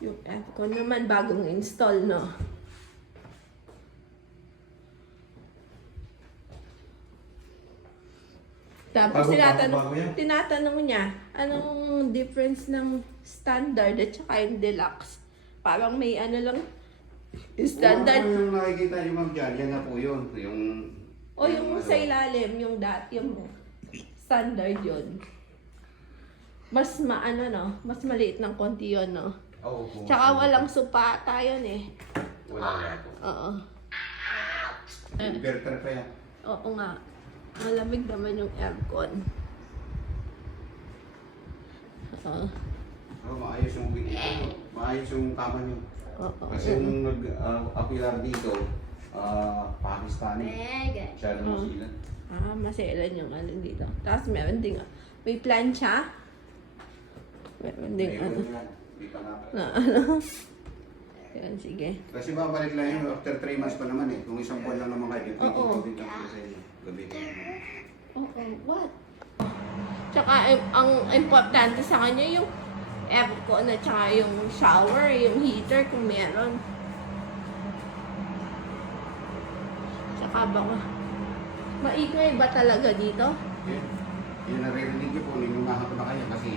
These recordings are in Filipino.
Yung aircon naman, bagong install, no? Tapos Bago yan? tinatanong niya, anong difference ng standard at saka yung deluxe? Parang may ano lang, standard. Kung yung nakikita nyo ma'am dyan, yan na po yun. O yung sa ilalim, yung standard yun. Mas maano, no? Mas maliit ng konti yun, no? Oo po. Tsaka walang supa tayo, eh. Wala po. Oo. Inverter pa yan. Oo nga. Malamig naman yung aircon. Oo. Oh, maayos yung maayos yung kama nyo. Oo. Kasi nung nag-apilar dito, Pakistani. Siya naman sila. Maselan yung ano dito. Tapos meron ding, may plancha. Meron ding ano. Yan. Di pa nga. Na ano. Yan, sige. Kasi babalik lang yun after 3 months pa naman eh. Kung isang buwan lang naman kayo, Oo. 20,000 lang sila sa inyo. Gamitin mo. Oo, what? Tsaka ang importante sa kanya yung aircon at tsaka yung shower, yung heater kung meron. Tsaka baka maingay ba talaga dito? Yun. Yung naririnig nyo po, ninunahan ko na kayo kasi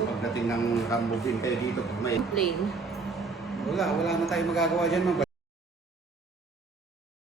pagdating ng rambugin kayo dito, pag may... Plain. Wala na tayong magagawa dyan ma'am.